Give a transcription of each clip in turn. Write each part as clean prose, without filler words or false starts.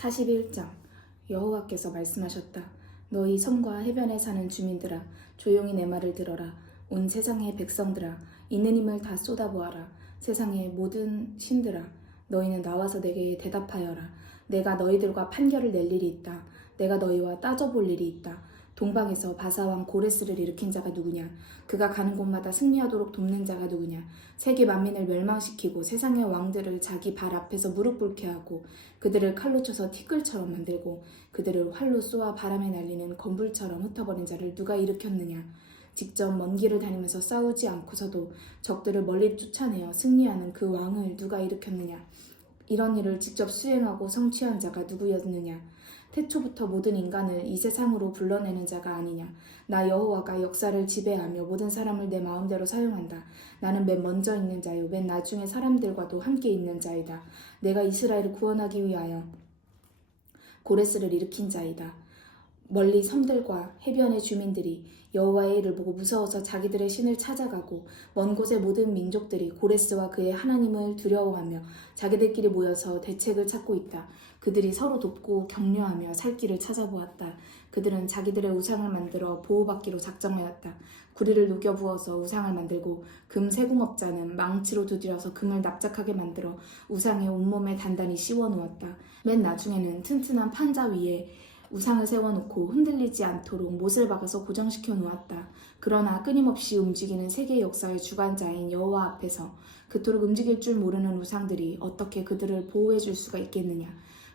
41장 여호와께서 말씀하셨다. 너희 섬과 해변에 사는 주민들아, 조용히 내 말을 들어라. 온 세상의 백성들아, 있는 힘을 다 쏟아부어라. 세상의 모든 신들아, 너희는 나와서 내게 대답하여라. 내가 너희들과 판결을 낼 일이 있다. 내가 너희와 따져볼 일이 있다. 동방에서 바사왕 고레스를 일으킨 자가 누구냐? 그가 가는 곳마다 승리하도록 돕는 자가 누구냐? 세계 만민을 멸망시키고 세상의 왕들을 자기 발 앞에서 무릎 꿇게 하고 그들을 칼로 쳐서 티끌처럼 만들고 그들을 활로 쏘아 바람에 날리는 건불처럼 흩어버린 자를 누가 일으켰느냐? 직접 먼 길을 다니면서 싸우지 않고서도 적들을 멀리 쫓아내어 승리하는 그 왕을 누가 일으켰느냐? 이런 일을 직접 수행하고 성취한 자가 누구였느냐? 태초부터 모든 인간을 이 세상으로 불러내는 자가 아니냐. 나 여호와가 역사를 지배하며 모든 사람을 내 마음대로 사용한다. 나는 맨 먼저 있는 자요 맨 나중에 사람들과도 함께 있는 자이다. 내가 이스라엘을 구원하기 위하여 고레스를 일으킨 자이다. 멀리 섬들과 해변의 주민들이 여호와의 일을 보고 무서워서 자기들의 신을 찾아가고 먼 곳의 모든 민족들이 고레스와 그의 하나님을 두려워하며 자기들끼리 모여서 대책을 찾고 있다. 그들이 서로 돕고 격려하며 살 길을 찾아보았다. 그들은 자기들의 우상을 만들어 보호받기로 작정하였다. 구리를 녹여 부어서 우상을 만들고 금 세공업자는 망치로 두드려서 금을 납작하게 만들어 우상의 온몸에 단단히 씌워 놓았다. 맨 나중에는 튼튼한 판자 위에 우상을 세워놓고 흔들리지 않도록 못을 박아서 고정시켜 놓았다. 그러나 끊임없이 움직이는 세계 역사의 주관자인 여호와 앞에서 그토록 움직일 줄 모르는 우상들이 어떻게 그들을 보호해 줄 수가 있겠느냐.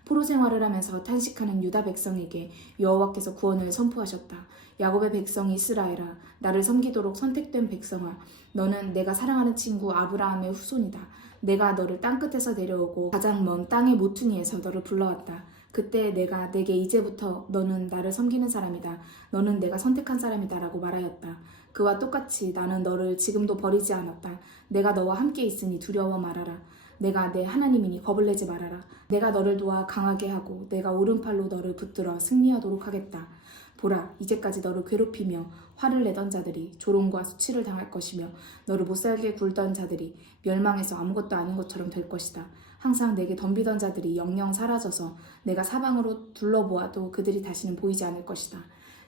포로 생활을 하면서 탄식하는 유다 백성에게 여호와께서 구원을 선포하셨다. 야곱의 백성 이스라엘아, 나를 섬기도록 선택된 백성아, 너는 내가 사랑하는 친구 아브라함의 후손이다. 내가 너를 땅끝에서 내려오고 가장 먼 땅의 모퉁이에서 너를 불러왔다. 그때 내가 내게 이제부터 너는 나를 섬기는 사람이다. 너는 내가 선택한 사람이다 라고 말하였다. 그와 똑같이 나는 너를 지금도 버리지 않았다. 내가 너와 함께 있으니 두려워 말아라. 내가 내 하나님이니 겁을 내지 말아라. 내가 너를 도와 강하게 하고 내가 오른팔로 너를 붙들어 승리하도록 하겠다. 보라, 이제까지 너를 괴롭히며 화를 내던 자들이 조롱과 수치를 당할 것이며 너를 못살게 굴던 자들이 멸망해서 아무것도 아닌 것처럼 될 것이다. 항상 내게 덤비던 자들이 영영 사라져서 내가 사방으로 둘러보아도 그들이 다시는 보이지 않을 것이다.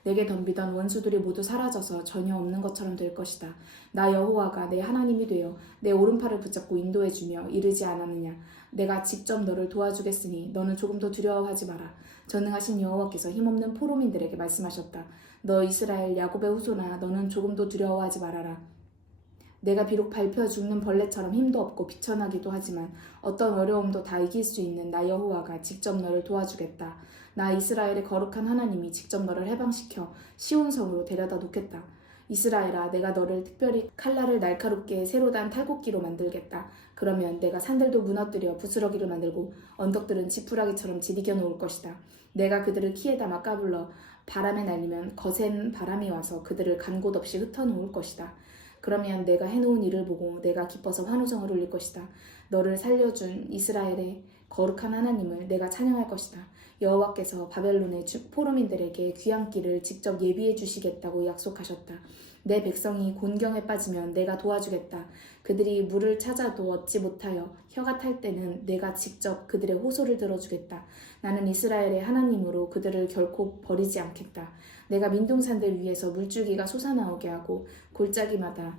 내게 덤비던 원수들이 모두 사라져서 전혀 없는 것처럼 될 것이다. 나 여호와가 내 하나님이 되어 내 오른팔을 붙잡고 인도해주며 이르지 않았느냐. 내가 직접 너를 도와주겠으니 너는 조금도 두려워하지 마라. 전능하신 여호와께서 힘없는 포로민들에게 말씀하셨다. 너 이스라엘 야곱의 후손아, 너는 조금도 두려워하지 말아라. 내가 비록 밟혀 죽는 벌레처럼 힘도 없고 비천하기도 하지만 어떤 어려움도 다 이길 수 있는 나 여호와가 직접 너를 도와주겠다. 나 이스라엘의 거룩한 하나님이 직접 너를 해방시켜 시온 성으로 데려다 놓겠다. 이스라엘아, 내가 너를 특별히 칼날을 날카롭게 새로 단 탈곡기로 만들겠다. 그러면 내가 산들도 무너뜨려 부스러기를 만들고 언덕들은 지푸라기처럼 지리겨 놓을 것이다. 내가 그들을 키에다 막 까불러 바람에 날리면 거센 바람이 와서 그들을 간 곳 없이 흩어놓을 것이다. 그러면 내가 해놓은 일을 보고 내가 기뻐서 환호성을 울릴 것이다. 너를 살려준 이스라엘의 거룩한 하나님을 내가 찬양할 것이다. 여호와께서 바벨론의 포로민들에게 귀향길을 직접 예비해 주시겠다고 약속하셨다. 내 백성이 곤경에 빠지면 내가 도와주겠다. 그들이 물을 찾아도 얻지 못하여 혀가 탈 때는 내가 직접 그들의 호소를 들어주겠다. 나는 이스라엘의 하나님으로 그들을 결코 버리지 않겠다. 내가 민둥산들 위에서 물줄기가 솟아나오게 하고 골짜기마다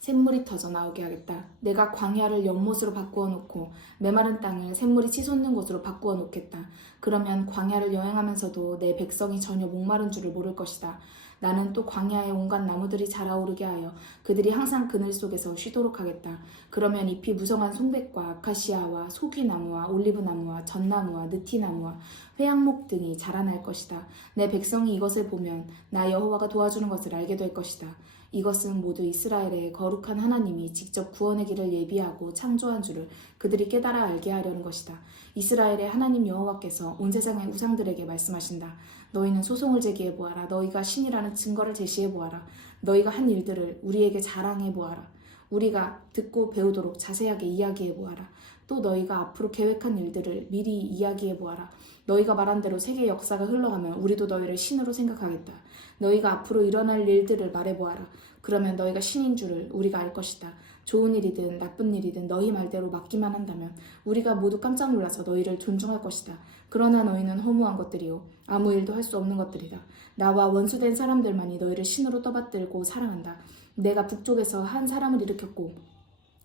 샘물이 터져 나오게 하겠다. 내가 광야를 연못으로 바꾸어 놓고 메마른 땅을 샘물이 치솟는 곳으로 바꾸어 놓겠다. 그러면 광야를 여행하면서도 내 백성이 전혀 목마른 줄을 모를 것이다. 나는 또 광야에 온갖 나무들이 자라오르게 하여 그들이 항상 그늘 속에서 쉬도록 하겠다. 그러면 잎이 무성한 송백과 아카시아와 소귀나무와 올리브나무와 전나무와 느티나무와 회양목 등이 자라날 것이다. 내 백성이 이것을 보면 나 여호와가 도와주는 것을 알게 될 것이다. 이것은 모두 이스라엘의 거룩한 하나님이 직접 구원의 길을 예비하고 창조한 줄을 그들이 깨달아 알게 하려는 것이다. 이스라엘의 하나님 여호와께서 온 세상의 우상들에게 말씀하신다. 너희는 소송을 제기해보아라. 너희가 신이라는 증거를 제시해보아라. 너희가 한 일들을 우리에게 자랑해보아라. 우리가 듣고 배우도록 자세하게 이야기해보아라. 또 너희가 앞으로 계획한 일들을 미리 이야기해보아라. 너희가 말한 대로 세계 역사가 흘러가면 우리도 너희를 신으로 생각하겠다. 너희가 앞으로 일어날 일들을 말해보아라. 그러면 너희가 신인 줄을 우리가 알 것이다. 좋은 일이든 나쁜 일이든 너희 말대로 맡기만 한다면 우리가 모두 깜짝 놀라서 너희를 존중할 것이다. 그러나 너희는 허무한 것들이요 아무 일도 할 수 없는 것들이다. 나와 원수된 사람들만이 너희를 신으로 떠받들고 사랑한다. 내가 북쪽에서 한 사람을 일으켰고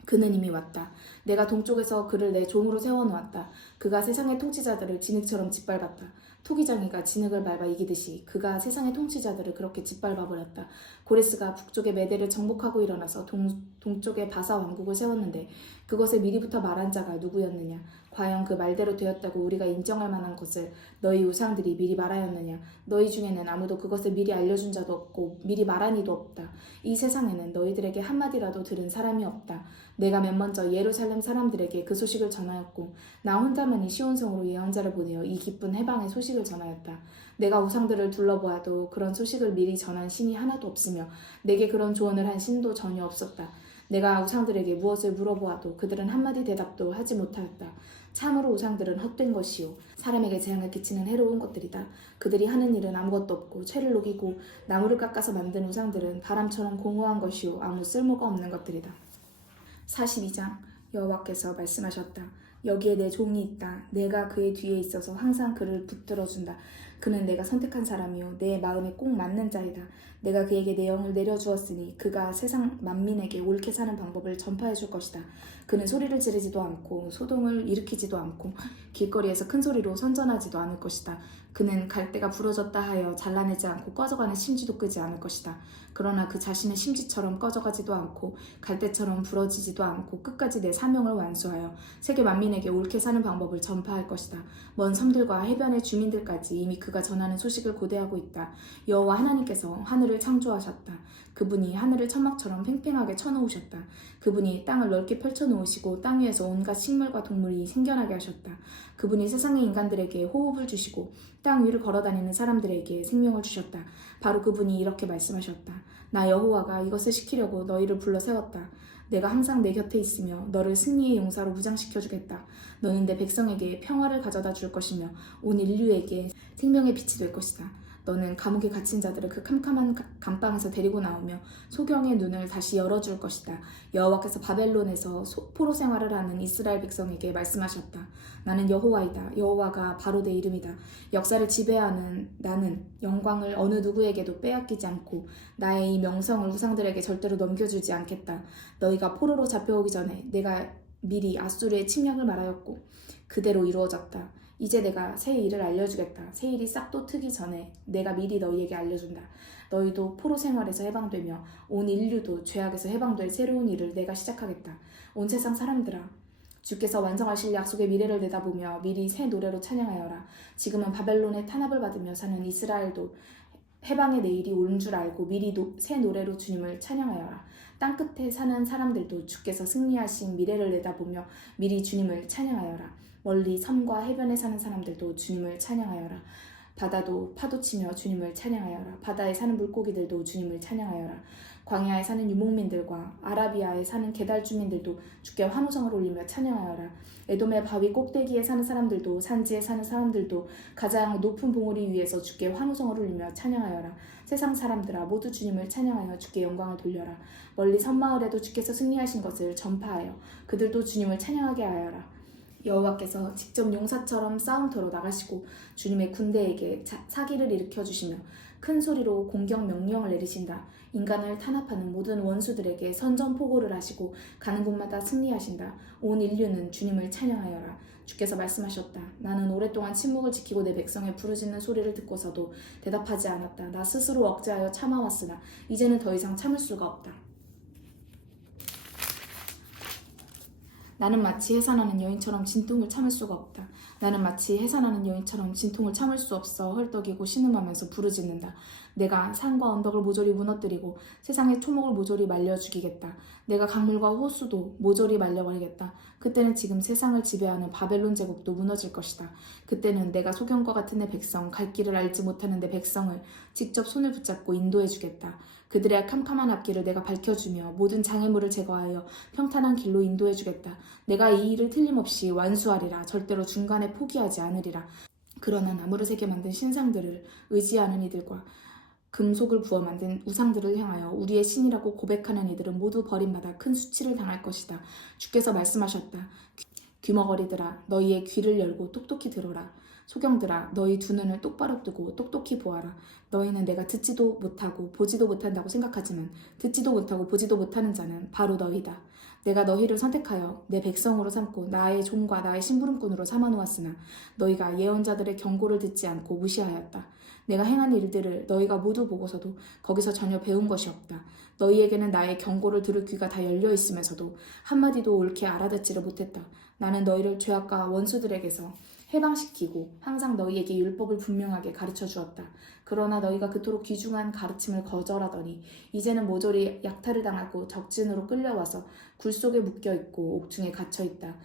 그는 이미 왔다. 내가 동쪽에서 그를 내 종으로 세워놓았다. 그가 세상의 통치자들을 진흙처럼 짓밟았다. 토기장이가 진흙을 밟아 이기듯이 그가 세상의 통치자들을 그렇게 짓밟아버렸다. 고레스가 북쪽의 메대를 정복하고 일어나서 동쪽에 바사 왕국을 세웠는데 그것을 미리부터 말한 자가 누구였느냐? 과연 그 말대로 되었다고 우리가 인정할 만한 것을 너희 우상들이 미리 말하였느냐? 너희 중에는 아무도 그것을 미리 알려준 자도 없고 미리 말한 이도 없다. 이 세상에는 너희들에게 한마디라도 들은 사람이 없다. 내가 맨 먼저 예루살렘 사람들에게 그 소식을 전하였고 나 혼자만이 시온성으로 예언자를 보내어 이 기쁜 해방의 소식을 전하였다. 내가 우상들을 둘러보아도 그런 소식을 미리 전한 신이 하나도 없으며 내게 그런 조언을 한 신도 전혀 없었다. 내가 우상들에게 무엇을 물어보아도 그들은 한마디 대답도 하지 못하였다. 참으로 우상들은 헛된 것이요 사람에게 재앙을 끼치는 해로운 것들이다. 그들이 하는 일은 아무것도 없고 채를 녹이고 나무를 깎아서 만든 우상들은 바람처럼 공허한 것이요 아무 쓸모가 없는 것들이다. 42장 여호와께서 말씀하셨다. 여기에 내 종이 있다. 내가 그의 뒤에 있어서 항상 그를 붙들어준다. 그는 내가 선택한 사람이요 내 마음에 꼭 맞는 자이다. 내가 그에게 내 영을 내려주었으니 그가 세상 만민에게 옳게 사는 방법을 전파해 줄 것이다. 그는 소리를 지르지도 않고 소동을 일으키지도 않고 길거리에서 큰 소리로 선전하지도 않을 것이다. 그는 갈대가 부러졌다 하여 잘라내지 않고 꺼져가는 심지도 끄지 않을 것이다. 그러나 그 자신의 심지처럼 꺼져가지도 않고 갈대처럼 부러지지도 않고 끝까지 내 사명을 완수하여 세계 만민에게 옳게 사는 방법을 전파할 것이다. 먼 섬들과 해변의 주민들까지 이미 그가 전하는 소식을 고대하고 있다. 여호와 하나님께서 하늘을 창조하셨다. 그분이 하늘을 천막처럼 팽팽하게 쳐놓으셨다. 그분이 땅을 넓게 펼쳐놓으시고 땅 위에서 온갖 식물과 동물이 생겨나게 하셨다. 그분이 세상의 인간들에게 호흡을 주시고 땅 위를 걸어다니는 사람들에게 생명을 주셨다. 바로 그분이 이렇게 말씀하셨다. 나 여호와가 이것을 시키려고 너희를 불러 세웠다. 내가 항상 내 곁에 있으며 너를 승리의 용사로 무장시켜주겠다. 너는 내 백성에게 평화를 가져다 줄 것이며 온 인류에게 생명의 빛이 될 것이다. 너는 감옥에 갇힌 자들을 그 캄캄한 감방에서 데리고 나오며 소경의 눈을 다시 열어줄 것이다. 여호와께서 바벨론에서 포로 생활을 하는 이스라엘 백성에게 말씀하셨다. 나는 여호와이다. 여호와가 바로 내 이름이다. 역사를 지배하는 나는 영광을 어느 누구에게도 빼앗기지 않고 나의 이 명성을 우상들에게 절대로 넘겨주지 않겠다. 너희가 포로로 잡혀오기 전에 내가 미리 아수르의 침략을 말하였고 그대로 이루어졌다. 이제 내가 새 일을 알려주겠다. 새 일이 싹도 트기 전에 내가 미리 너희에게 알려준다. 너희도 포로 생활에서 해방되며 온 인류도 죄악에서 해방될 새로운 일을 내가 시작하겠다. 온 세상 사람들아, 주께서 완성하실 약속의 미래를 내다보며 미리 새 노래로 찬양하여라. 지금은 바벨론의 탄압을 받으며 사는 이스라엘도 해방의 내일이 온 줄 알고 미리 새 노래로 주님을 찬양하여라. 땅끝에 사는 사람들도 주께서 승리하신 미래를 내다보며 미리 주님을 찬양하여라. 멀리 섬과 해변에 사는 사람들도 주님을 찬양하여라. 바다도 파도치며 주님을 찬양하여라. 바다에 사는 물고기들도 주님을 찬양하여라. 광야에 사는 유목민들과 아라비아에 사는 게달 주민들도 주께 환호성을 올리며 찬양하여라. 에돔의 바위 꼭대기에 사는 사람들도 산지에 사는 사람들도 가장 높은 봉우리 위에서 주께 환호성을 올리며 찬양하여라. 세상 사람들아 모두 주님을 찬양하여 주께 영광을 돌려라. 멀리 섬마을에도 주께서 승리하신 것을 전파하여 그들도 주님을 찬양하게 하여라. 여호와께서 직접 용사처럼 싸움터로 나가시고 주님의 군대에게 사기를 일으켜주시며 큰 소리로 공격 명령을 내리신다. 인간을 탄압하는 모든 원수들에게 선전포고를 하시고 가는 곳마다 승리하신다. 온 인류는 주님을 찬양하여라. 주께서 말씀하셨다. 나는 오랫동안 침묵을 지키고 내 백성의 부르짖는 소리를 듣고서도 대답하지 않았다. 나 스스로 억제하여 참아왔으나 이제는 더 이상 참을 수가 없다. 나는 마치 해산하는 여인처럼 진통을 참을 수가 없다. 나는 마치 해산하는 여인처럼 진통을 참을 수 없어 헐떡이고 신음하면서 부르짖는다. 내가 산과 언덕을 모조리 무너뜨리고 세상의 초목을 모조리 말려 죽이겠다. 내가 강물과 호수도 모조리 말려버리겠다. 그때는 지금 세상을 지배하는 바벨론 제국도 무너질 것이다. 그때는 내가 소경과 같은 내 백성, 갈 길을 알지 못하는 내 백성을 직접 손을 붙잡고 인도해주겠다. 그들의 캄캄한 앞길을 내가 밝혀주며 모든 장애물을 제거하여 평탄한 길로 인도해주겠다. 내가 이 일을 틀림없이 완수하리라. 절대로 중간에 포기하지 않으리라. 그러나 나무를 새겨 만든 신상들을 의지하는 이들과 금속을 부어 만든 우상들을 향하여 우리의 신이라고 고백하는 이들은 모두 버림받아 큰 수치를 당할 것이다. 주께서 말씀하셨다. 귀머거리들아, 너희의 귀를 열고 똑똑히 들어라. 소경들아, 너희 두 눈을 똑바로 뜨고 똑똑히 보아라. 너희는 내가 듣지도 못하고 보지도 못한다고 생각하지만 듣지도 못하고 보지도 못하는 자는 바로 너희다. 내가 너희를 선택하여 내 백성으로 삼고 나의 종과 나의 심부름꾼으로 삼아놓았으나 너희가 예언자들의 경고를 듣지 않고 무시하였다. 내가 행한 일들을 너희가 모두 보고서도 거기서 전혀 배운 것이 없다. 너희에게는 나의 경고를 들을 귀가 다 열려 있으면서도 한마디도 옳게 알아듣지를 못했다. 나는 너희를 죄악과 원수들에게서 해방시키고 항상 너희에게 율법을 분명하게 가르쳐 주었다. 그러나 너희가 그토록 귀중한 가르침을 거절하더니 이제는 모조리 약탈을 당하고 적진으로 끌려와서 굴 속에 묶여있고 옥중에 갇혀있다.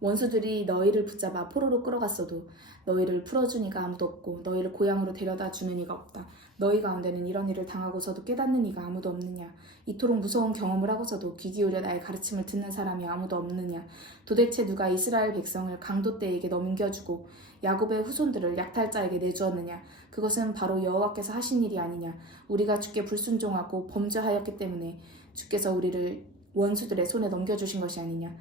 원수들이 너희를 붙잡아 포로로 끌어갔어도 너희를 풀어준 이가 아무도 없고 너희를 고향으로 데려다 주는 이가 없다. 너희 가운데는 이런 일을 당하고서도 깨닫는 이가 아무도 없느냐? 이토록 무서운 경험을 하고서도 귀 기울여 나의 가르침을 듣는 사람이 아무도 없느냐? 도대체 누가 이스라엘 백성을 강도떼에게 넘겨주고 야곱의 후손들을 약탈자에게 내주었느냐? 그것은 바로 여호와께서 하신 일이 아니냐? 우리가 주께 불순종하고 범죄하였기 때문에 주께서 우리를 원수들의 손에 넘겨주신 것이 아니냐?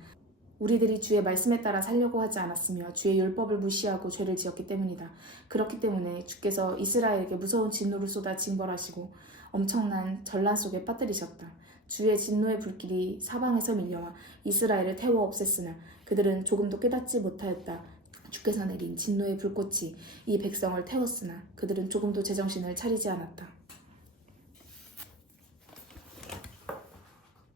우리들이 주의 말씀에 따라 살려고 하지 않았으며 주의 율법을 무시하고 죄를 지었기 때문이다. 그렇기 때문에 주께서 이스라엘에게 무서운 진노를 쏟아 징벌하시고 엄청난 전란 속에 빠뜨리셨다. 주의 진노의 불길이 사방에서 밀려와 이스라엘을 태워 없앴으나 그들은 조금도 깨닫지 못하였다. 주께서 내린 진노의 불꽃이 이 백성을 태웠으나 그들은 조금도 제정신을 차리지 않았다.